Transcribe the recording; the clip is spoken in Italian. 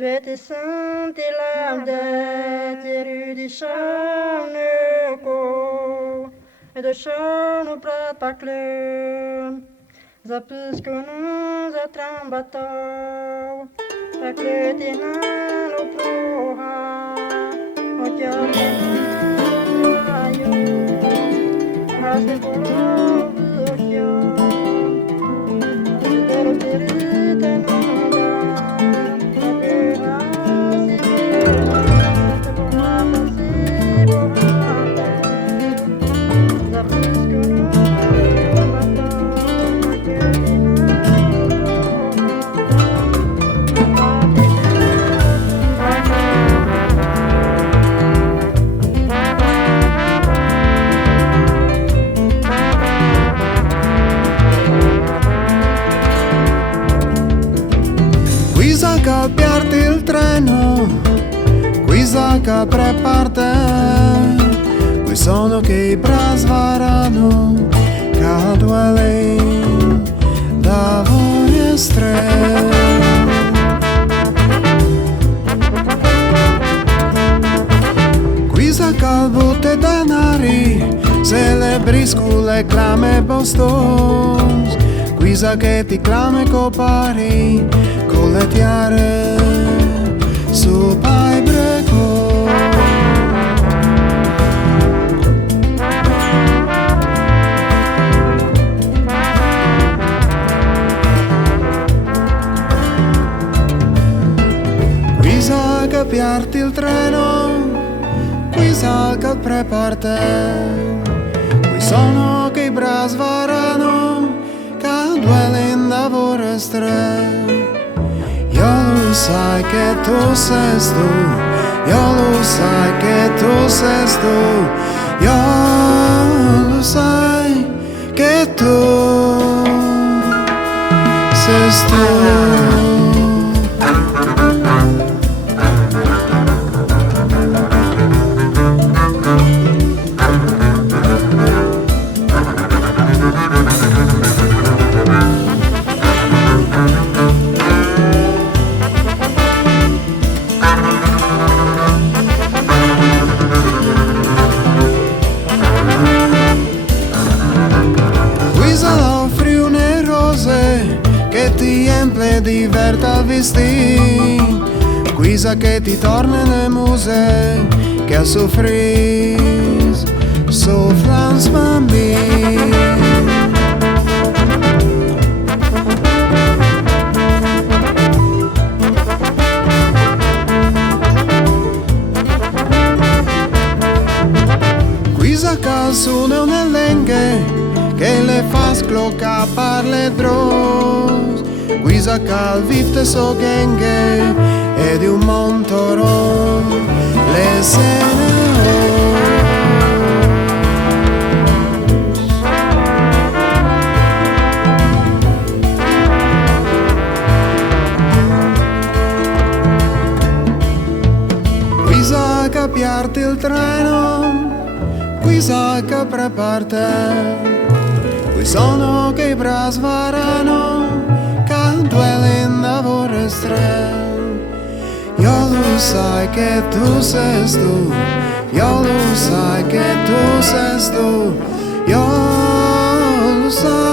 Svete sunt i laudet i rudi sjönöko de sjön och pratbaklön Zapuskunu zatrambatau Paklötinan och proha Och jag ayo Haste på lovukja Där och beriten Piarti il treno, qui sacca preparte, qui sono che i brasvarano, caduele da vorestre. Qui sacca butte denari, celebriscu le clame bostos, qui sacca ti clame copari, con le tiare su pai breco. Qui sa che piarti il treno, qui sa che preparte, qui sono che i brasvarano, che duelen da vorestre. Lo sai che tu sei tu, io lo sai che tu sei tu, io lo sai che tu sei tu. Che ti emple diverta al vestì, quisa che ti torna le muse, che a soffris, soffrans bambini. Quisa che suona un'elenghe, che le fa sclocca par le dros, quisa cal vifte so genge e di un montoro le quisa che piarti il treno, quisa che preparte. Qui sono che i brasvarano, che duelen da vorestre. Io lo sai che tu sei tu, io lo sai che tu sei tu, io lo sai.